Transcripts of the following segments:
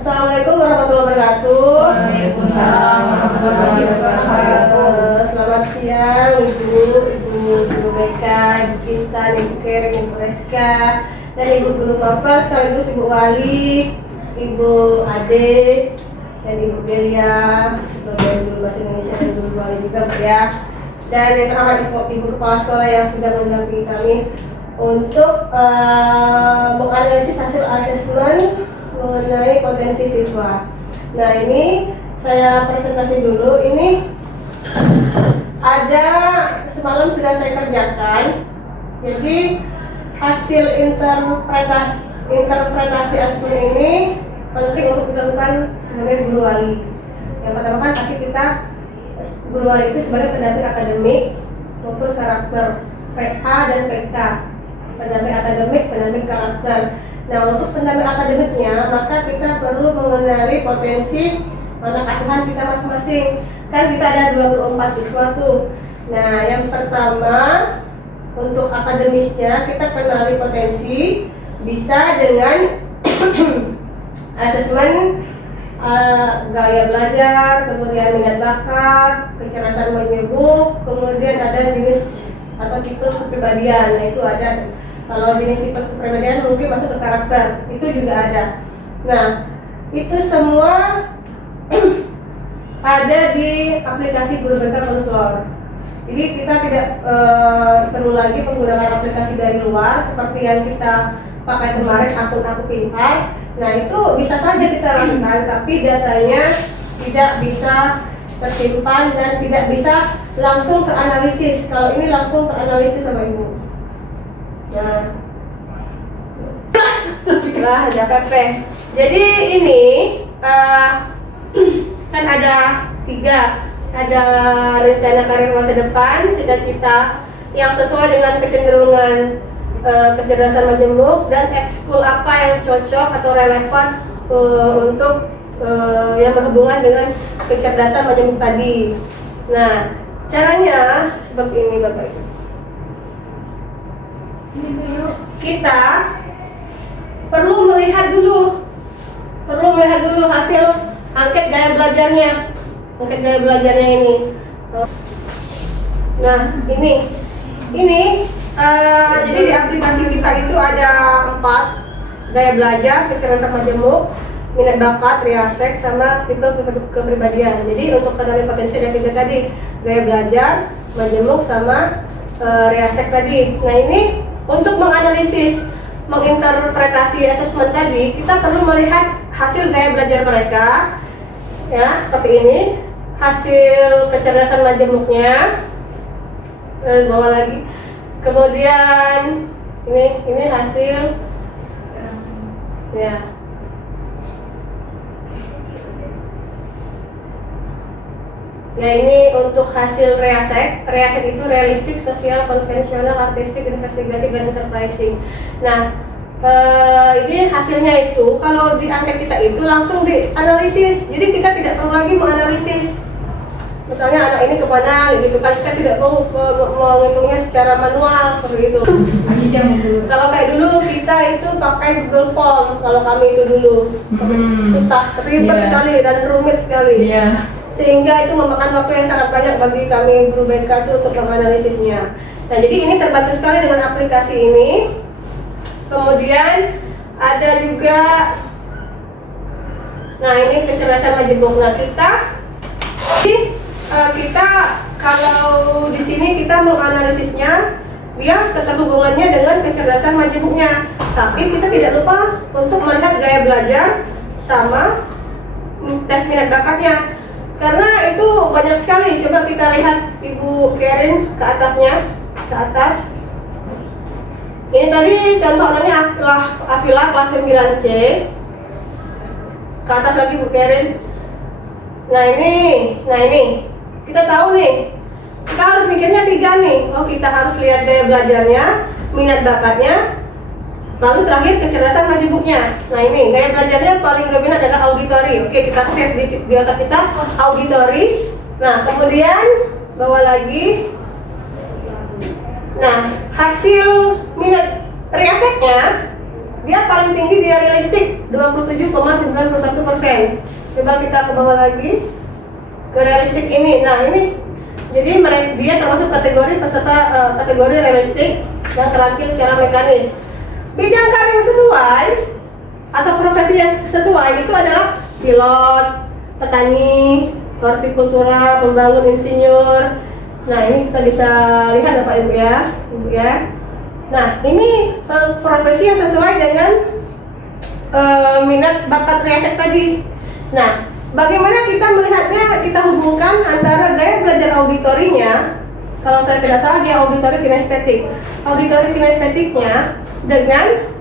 Assalamualaikum warahmatullahi wabarakatuh. Waalaikumsalam warahmatullahi wabarakatuh. Selamat siang Ibu BK, Ibu Kintan, Ibu Keren, Ibu Reska, dan Ibu Guru Mapel sekaligus Ibu Wali, Ibu Ade, dan Ibu Belia sebagai guru bahasa Indonesia dan Guru Wali juga Bu ya. Dan yang terakhir Ibu Kepala Sekolah yang sudah mendampingi kami untuk menganalisis hasil asesmen mengenai potensi siswa. Nah, ini saya presentasi dulu. Ini ada semalam sudah saya kerjakan. Jadi hasil interpretasi asesmen ini penting untuk dilakukan sebagai guru wali. Yang pertama kan pasti kita guru wali itu sebagai pendamping akademik maupun karakter, PA dan PK. Pendamping akademik, pendamping karakter. Nah, untuk pendamping akademiknya, maka kita perlu mengenali potensi anak asuhan kita masing-masing. Kan kita ada 24 siswa tuh. Nah, yang pertama untuk akademisnya kita kenali potensi bisa dengan asesmen gaya belajar, kemudian minat bakat, kecerdasan menyebut, kemudian ada jenis atau tipe kepribadian. Nah, itu ada. Kalau jenis tipe kepribadian mungkin masuk ke karakter, itu juga ada. Nah, itu semua ada di aplikasi Guru BK Konselor. Jadi kita tidak perlu lagi menggunakan aplikasi dari luar seperti yang kita pakai kemarin, akun Aku Pintar. Nah, itu bisa saja kita lakukan, tapi datanya tidak bisa tersimpan dan tidak bisa langsung teranalisis. Kalau ini langsung teranalisis sama Ibu. Nah, ada PP. Jadi ini kan ada 3. Ada rencana karir masa depan, cita-cita yang sesuai dengan kecenderungan kecerdasan majemuk, dan ekskul apa yang cocok atau relevan untuk yang berhubungan dengan kecerdasan majemuk tadi. Nah, caranya seperti ini Bapak Ibu. Kita perlu melihat dulu hasil angket gaya belajarnya ini. Nah, ini jadi di aplikasi kita itu ada 4 gaya belajar, kecerdasan majemuk, minat bakat, riasek, sama tipe kepribadian. Jadi untuk kenali potensi ada 3 tadi, gaya belajar, majemuk, sama riasek tadi. Nah, ini untuk menganalisis, menginterpretasi asesmen tadi, kita perlu melihat hasil gaya belajar mereka, ya seperti ini, hasil kecerdasan majemuknya, bawa lagi, kemudian ini hasil, ya. Nah, ini untuk hasil reasek itu realistik, sosial, konvensional, artistik, investigatif, dan enterprising. Nah, ini hasilnya itu kalau di angket kita itu langsung dianalisis, jadi kita tidak perlu lagi menganalisis. Misalnya anak ini kemana, gitu kan, kita tidak mau menghitungnya secara manual seperti itu. Kalau kayak dulu kita itu pakai Google Form, kalau kami itu dulu susah, ribet sekali dan rumit sekali. Sehingga itu memakan waktu yang sangat banyak bagi kami Guru BK itu untuk menganalisisnya. Nah, jadi ini terbantu sekali dengan aplikasi ini. Kemudian ada juga, nah ini kecerdasan majemuk. Nah, kita kalau di sini kita menganalisisnya, dia keterhubungannya dengan kecerdasan majemuknya. Tapi kita tidak lupa untuk melihat gaya belajar sama tes minat bakatnya. Karena itu banyak sekali. Coba kita lihat Ibu Karen ke atasnya, ke atas. Ini tadi contohnya Afila kelas 9C. Ke atas lagi Bu Karen. Nah ini kita tahu nih, kita harus mikirnya 3 nih. Oh, kita harus lihat gaya belajarnya, minat bakatnya, lalu terakhir kecerdasan majemuknya. Nah, ini gaya belajarnya paling dominan adalah auditory. Oke, kita save di otak kita auditory. Nah, kemudian bawa lagi. Nah, hasil minat riaseknya dia paling tinggi dia realistik 27,91%. Coba kita ke bawah lagi ke realistik ini. Nah ini, jadi dia termasuk kategori peserta kategori realistik yang terampil secara mekanis. Bidang karir sesuai atau profesi yang sesuai itu adalah pilot, petani, hortikultura, pembangun, insinyur. Nah ini kita bisa lihat Bapak Ibu ya, Nah ini profesi yang sesuai dengan minat bakat riset tadi. Nah bagaimana kita melihatnya, kita hubungkan antara gaya belajar auditorinya, kalau saya tidak salah dia auditori kinestetik, auditori kinestetiknya dengan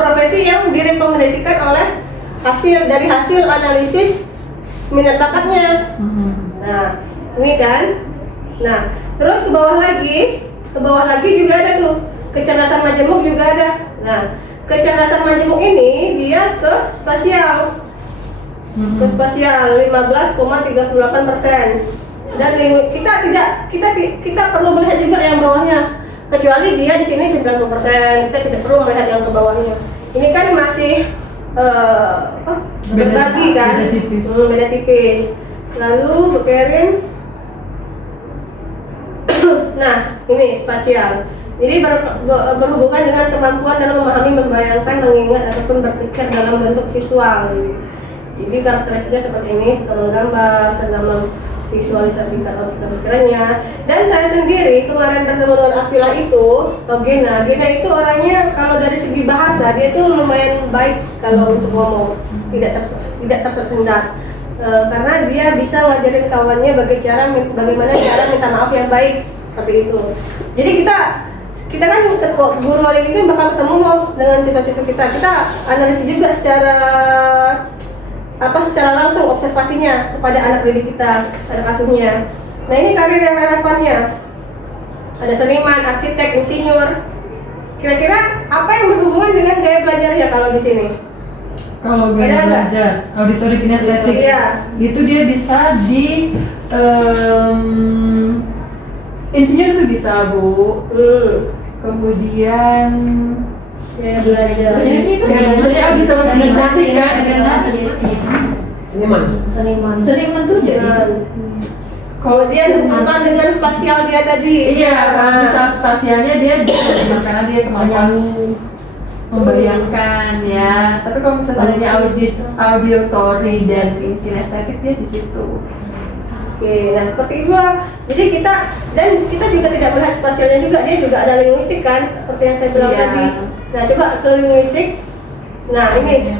profesi yang direkomendasikan oleh hasil analisis minat bakatnya. Nah ini kan. Nah, terus ke bawah lagi juga ada tuh kecerdasan majemuk juga ada. Nah, kecerdasan majemuk ini dia ke spasial, 15,38%. Dan kita perlu melihat juga yang bawahnya. Kecuali dia di sini 90%, kita tidak perlu melihat yang ke bawahnya. Ini kan masih berbagi kan, beda tipis. Lalu Bu Kerin. Nah, ini spasial. Jadi berhubungan dengan kemampuan dalam memahami, membayangkan, mengingat ataupun berpikir dalam bentuk visual. Jadi karakteristiknya seperti ini, suka menggambar, sedang memvisualisasikan pikirannya. Dan saya sendiri kemarin bertemu dengan Afila itu, atau Gena itu orangnya kalau dari segi bahasa dia itu lumayan baik kalau untuk ngomong, tidak tersendat. Karena dia bisa ngajarin kawannya bagaimana cara minta maaf yang baik seperti itu. Jadi kita kan guru wali ini bakal ketemu loh dengan siswa-siswa kita analisis juga secara langsung observasinya kepada anak didik kita, anak asuhnya. Nah ini karir yang relevannya, ada seniman, arsitek, insinyur. Kira-kira apa yang berhubungan dengan gaya belajarnya kalau di sini? Kalau gaya belajar, auditori kinestetik, itu dia bisa di insinyur itu bisa Bu. Kemudian gaya belajar, bisa kinestetik kan? Seniman tuh jadi. Kalau dia hubungkan dengan spasial dia tadi. Iya, kalau misal spasialnya dia bisa karena dia kemampuan membayangkan ya. Tapi kalau misalnya auditory dan kinestetik dia di situ. Oke, nah seperti itu. Jadi kita juga tidak melihat spasialnya juga, dia juga ada linguistik kan, seperti yang saya bilang tadi. Nah coba ke linguistik. Nah ini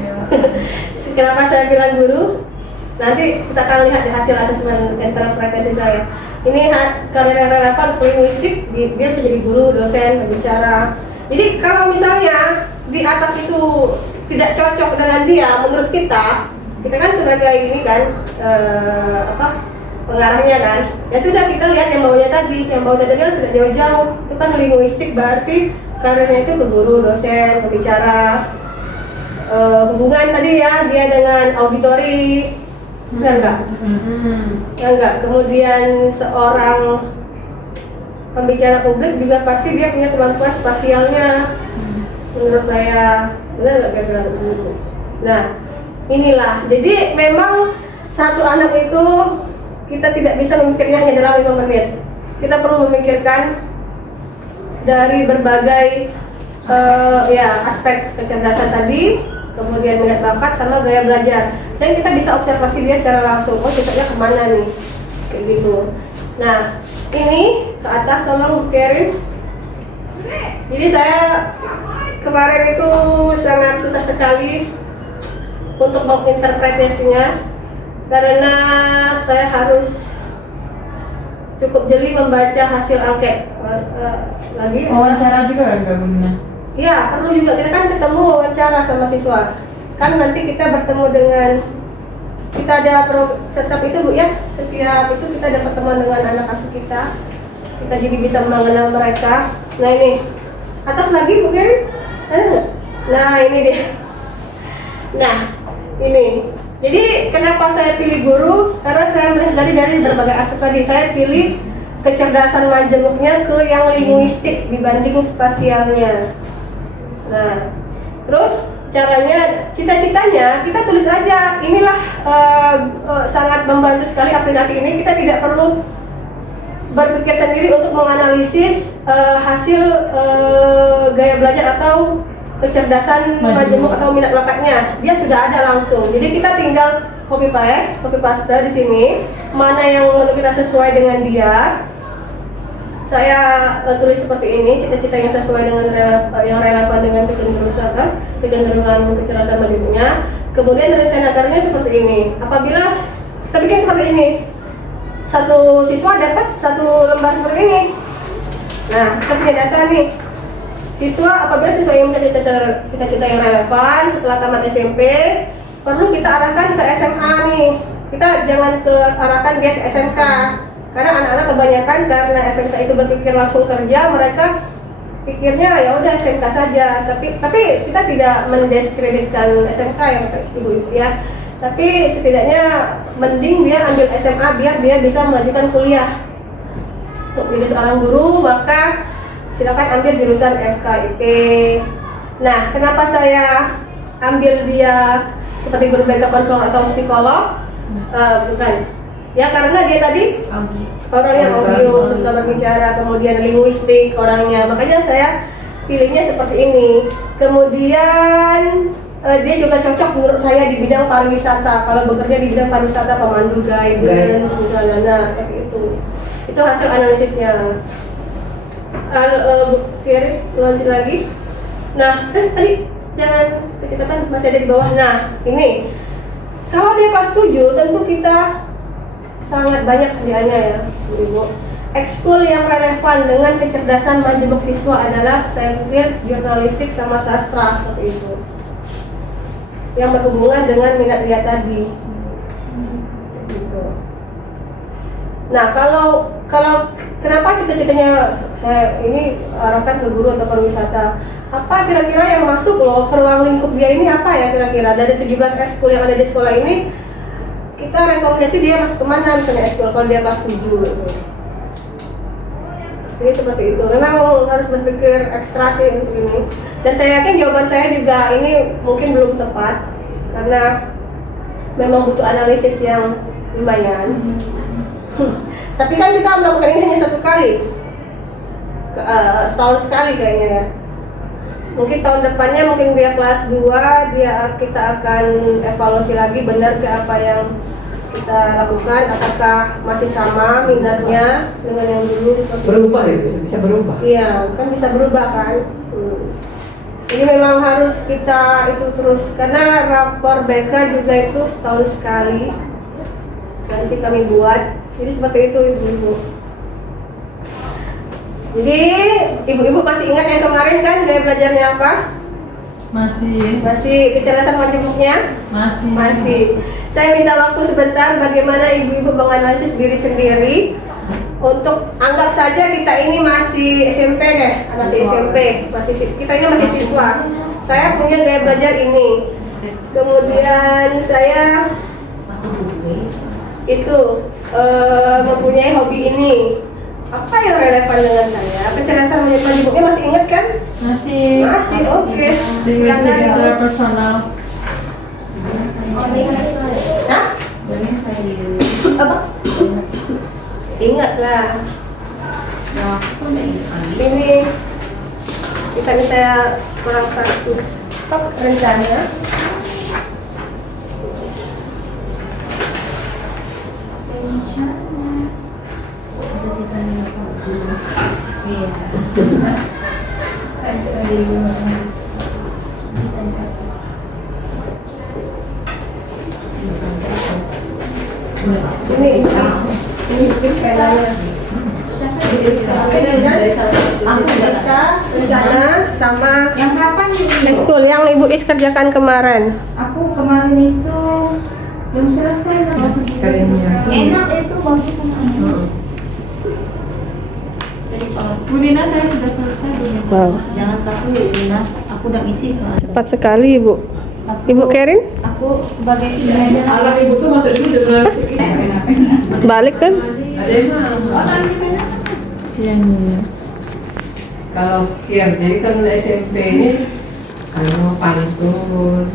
kenapa saya bilang guru? Nanti kita akan lihat di hasil asesmen interpretasi saya. Ini karir yang relevan ke linguistik, dia bisa jadi guru, dosen, pembicara. Jadi kalau misalnya di atas itu tidak cocok dengan dia, menurut kita kan sebagai ini kan pengarahnya kan, ya sudah kita lihat yang bawahnya tadi kan tidak jauh-jauh, itu kan linguistik berarti karirnya itu ke guru, dosen, pembicara. Hubungan tadi ya dia dengan auditori, enggak? Kemudian seorang pembicara publik juga pasti dia punya kemampuan spasialnya. Menurut saya, benar nggak kira-kira itu? Nah, inilah. Jadi memang satu anak itu kita tidak bisa memikirnya hanya dalam 5 menit. Kita perlu memikirkan dari berbagai aspek kecerdasan tadi, kemudian minat bakat sama gaya belajar. Dan kita bisa observasi dia secara langsung. Oh, cocoknya kemana nih? Kayak gitu. Nah, ini ke atas tolong Bu Kerin. Jadi saya kemarin itu sangat susah sekali untuk menginterpretasinya karena saya harus cukup jeli membaca hasil angket. Lagi wawancara juga kan gabungnya? Iya, perlu juga. Kita kan ketemu wawancara sama siswa. Kan nanti kita bertemu dengan, kita ada setiap itu Bu ya, setiap itu kita ada pertemuan dengan anak asuh kita. Kita jadi bisa mengenal mereka. Nah ini atas lagi mungkin ada nggak? Nah ini dia. Nah ini. Jadi kenapa saya pilih guru? Karena saya melihat dari berbagai aspek tadi. Saya pilih kecerdasan majemuknya ke yang linguistik dibanding spasialnya. Nah Terus caranya, cita-citanya kita tulis aja. Inilah sangat membantu sekali aplikasi ini. Kita tidak perlu berpikir sendiri untuk menganalisis hasil gaya belajar atau kecerdasan majemuk atau minat bakatnya. Dia sudah ada langsung. Jadi kita tinggal copy paste di sini. Mana yang menurut kita sesuai dengan dia. Saya tulis seperti ini, cita-cita yang sesuai dengan yang relevan dengan kecenderungan kecerdasan majemuknya. Kemudian rencana karirnya seperti ini. Apabila kita bikin seperti ini, satu siswa dapat satu lembar seperti ini. Nah, kita punya data nih. Siswa, apabila siswa yang mencapai cita-cita yang relevan setelah tamat SMP, perlu kita arahkan ke SMA nih. Kita jangan arahkan dia ke SMK. Karena anak-anak kebanyakan karena SMK itu berpikir langsung kerja, mereka pikirnya ya udah SMK saja. Tapi kita tidak mendiskreditkan SMK ya Ibu ya. Tapi setidaknya mending dia ambil SMA biar dia bisa melanjutkan kuliah. Untuk jadi seorang guru maka silakan ambil jurusan FKIP. Nah, kenapa saya ambil dia seperti guru BK konselor atau psikolog? Bukan. Ya karena dia tadi orangnya audio, suka berbicara, kemudian linguistik orangnya. Makanya saya pilihnya seperti ini. Kemudian dia juga cocok menurut saya di bidang pariwisata. Kalau bekerja di bidang pariwisata, pemandu guidance misalnya, nah seperti itu. Itu hasil analisisnya. Kiri, lanjut lagi. Nah, tadi jangan kecepatan, masih ada di bawah. Nah, ini kalau dia kelas 7, tentu kita sangat banyak kerjaannya ya, Ibu. Ekskul yang relevan dengan kecerdasan majemuk siswa adalah saya pikir jurnalistik sama sastra seperti itu. Yang berhubungan dengan minat dia tadi. Gitu. Nah, kalau kenapa cita-citanya saya ini arahkan ke guru atau pariwisata? Apa kira-kira yang masuk loh ke ruang lingkup dia ini apa ya kira-kira? Dari 17 ekskul yang ada di sekolah ini, kita rekomendasi dia masuk kemana misalnya ekskul kalau dia kelas 7 gitu. Jadi seperti itu, memang harus berpikir ekstra sih untuk ini. Dan saya yakin jawaban saya juga ini mungkin belum tepat karena memang butuh analisis yang lumayan. Tapi kan kita melakukan ini hanya satu kali, setahun sekali kayaknya ya. Mungkin tahun depannya mungkin dia kelas 2, kita akan evaluasi lagi benar ke apa yang kita lakukan, apakah masih sama minatnya dengan yang dulu. Berubah ya, bisa berubah. Iya, kan bisa berubah kan. Jadi memang harus kita itu terus, karena rapor BK juga itu setahun sekali nanti kami buat. Jadi seperti itu ibu-ibu. Jadi ibu-ibu masih ingat yang kemarin kan gaya belajarnya apa? Masih. Masih kecerdasan majemuknya? Masih. Saya minta waktu sebentar bagaimana ibu-ibu menganalisis diri sendiri. Untuk anggap saja kita ini masih SMP deh, kita ini masih siswa. Saya punya gaya belajar ini. Kemudian saya itu mempunyai hobi ini. Apa yang relevan dengan saya? Kecerdasan majemuknya masih ingat kan? Masih, oke. Linguistik interpersonal. Hah? Apa? Ingatlah. Ini kita kurang satu. Rencana. Ini sepedanya. Rencana sama Yang kapan ini? ekskul yang Ibu Is kerjakan kemarin. Aku kemarin itu belum selesai kan? Enak itu bagus sama anak. Jadi kalau Bu Nina, saya sudah selesai Bu Nina. Wow. jangan takut ya Lina, aku udah isi soalnya. Cepat sekali Ibu. Aku- Ibu Kerin? Aku sebagai ibu Alat ibu tuh masuk dulu dengan Balik kan? Iya. kalau kiam, jadi kan SMP ini pantun.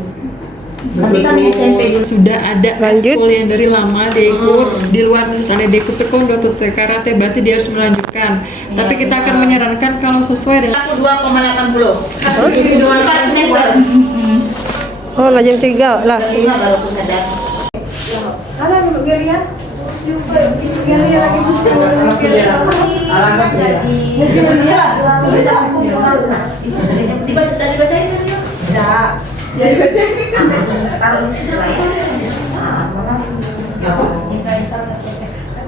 Tapi kan SMP dulu. Sudah ada Lanjut. eskul yang dari lama dia ikut di luar misalnya dia ikut taekwondo atau karate berarti dia harus melanjutkan. Tapi kita akan menyarankan kalau sesuai dengan Aku 2,80. hasil kehidupan 4 semester. Oh, lajang 3 lah. 5 baru aku sadar. Halo, Bu Gelia. Gelia lagi busuk. Alangkah sudah. Dibaca tadi bacain kan ya? Tidak. Jadi baca.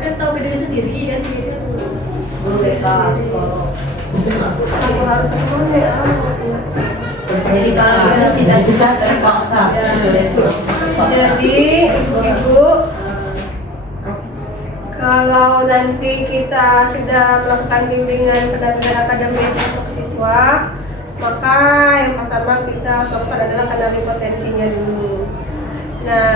Kan tahu ke diri sendiri kan guru BK psikolog. Aku harus semuanya. Jadi kalau kita cita-cita terpaksa. Jadi, Ibu, kalau nanti kita sudah melakukan bimbingan pendampingan akademis untuk siswa, maka yang pertama kita lakukan adalah kenali potensinya dulu. Nah,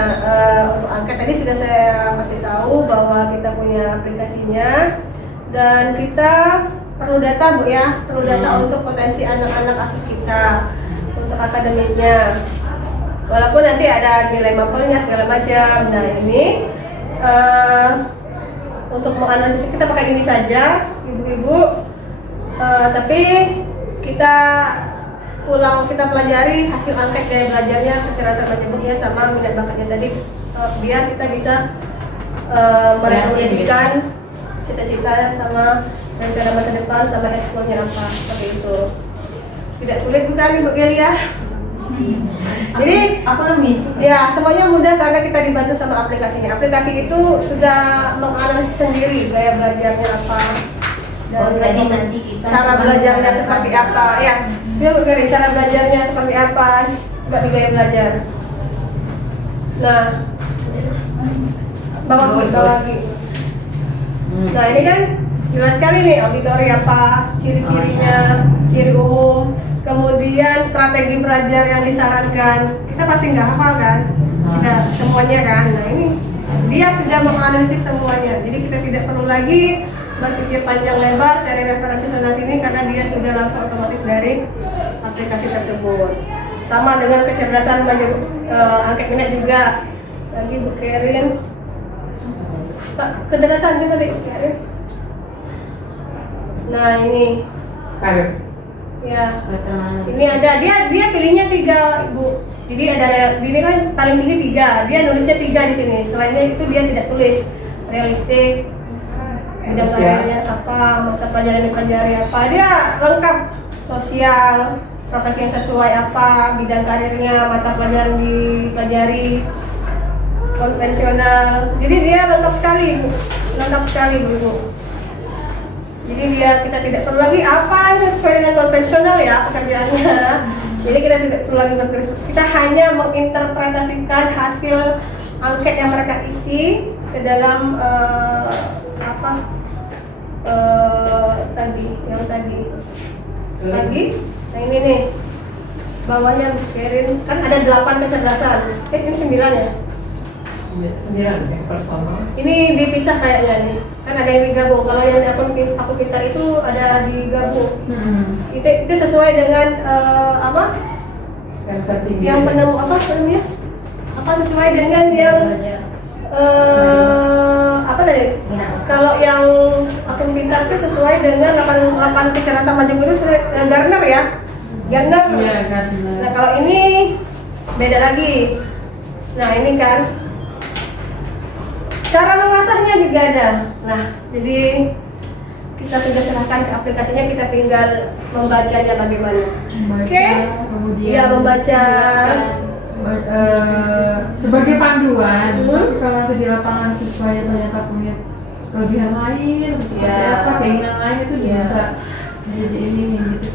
untuk angket tadi sudah saya kasih tahu bahwa kita punya aplikasinya dan kita perlu data, Bu ya, perlu data untuk potensi anak-anak asuh kita untuk akademisnya. Walaupun nanti ada nilai mapelnya segala macam. Nah, ini untuk menganalisis kita pakai ini saja, Ibu-ibu. Tapi kita pelajari hasil angket gaya belajarnya, kecerdasan majemuknya sama minat bakatnya tadi, biar kita bisa merealisasikan cita-cita sama rencana masa depan sama ekskulnya apa, seperti itu. Tidak sulit bukan Ibu Gelia? Jadi aku lemis. ya semuanya mudah karena kita dibantu sama aplikasinya. Aplikasi itu sudah menganalisis sendiri gaya belajarnya apa dan Jadi nanti kita cara belajarnya seperti apa. Ya, dia bergerak cara belajarnya seperti apa coba di gaya belajar. Nah, bawah lagi. Nah ini kan jelas sekali nih auditori apa, ciri-cirinya, ciri umum. Kemudian strategi belajar yang disarankan, kita pasti nggak hafal kan? Kita semuanya kan. Nah ini dia sudah menganalisis semuanya. Jadi kita tidak perlu lagi berpikir panjang lebar cari referensi sana sini karena dia sudah langsung otomatis dari aplikasi tersebut. Sama dengan kecerdasan angket minat juga. Lagi Bu Kerin. Pak, kecerdasan juga tadi Bu Kerin. Nah ini. Karir. Ya, ini ada dia pilihnya 3 Ibu. Jadi ada ini kan paling tinggi 3, dia nulisnya 3 di sini. Selainnya itu dia tidak tulis realistik, bidang karirnya apa, mata pelajaran yang dipelajari apa, dia lengkap sosial, profesi yang sesuai apa, bidang karirnya, mata pelajaran dipelajari, konvensional. Jadi dia lengkap sekali Bu Ibu. Jadi kita tidak perlu lagi apa yang sesuai dengan konvensional ya pekerjaannya. Jadi kita tidak perlu lagi berpikir, kita hanya menginterpretasikan hasil angket yang mereka isi ke dalam tadi. Nah ini nih bawahnya Kerin kan ada 8 kecerdasan. Ini 9 ya? 9 yang personal. Ini dipisah kayaknya nih. Kan ada yang digabung. Kalau yang aku pintar itu ada digabung. Itu sesuai dengan Yang tertinggi. yang penemu apa namanya? Apa sesuai dengan yang apa tadi? Kalau yang akun pintar itu sesuai dengan 8 kecerdasan majemuk itu Gartner ya. Gartner. Iya, Gartner. Nah, kalau ini beda lagi. Nah, ini kan cara mengasahnya juga ada. Nah, jadi kita sudah serahkan ke aplikasinya, kita tinggal membacanya bagaimana. Oke? Kemudian Ya, membaca. Sebagai panduan, tapi kalau nanti di lapangan siswanya ternyata punya kelebihan lain, atau seperti Ya. apa, keinginan lain itu Ya. bisa jadi ini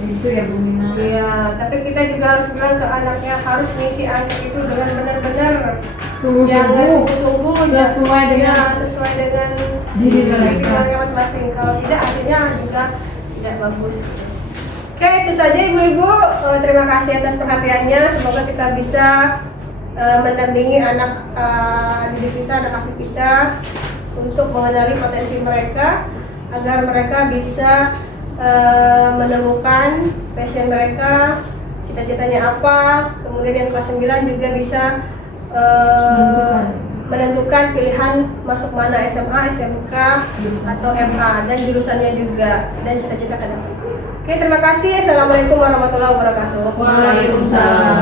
gitu ya Bu Mina. Iya, tapi kita juga harus bilang ke anaknya harus ngisi angket itu dengan benar-benar sungguh-sungguh sesuai dengan sesuai dengan diri mereka. masing-masing. Kalau tidak hasilnya juga tidak bagus. Oke, itu saja Ibu-ibu. Terima kasih atas perhatiannya. Semoga kita bisa mendampingi anak didik kita, anak asuh kita untuk mengenali potensi mereka agar mereka bisa menemukan passion mereka, cita cita-citanya apa. Kemudian yang kelas 9 juga bisa menentukan pilihan masuk mana, SMA, SMK, atau MA, dan jurusannya juga, dan cita-cita ke depan. Oke, terima kasih. Assalamualaikum warahmatullahi wabarakatuh. Waalaikumsalam.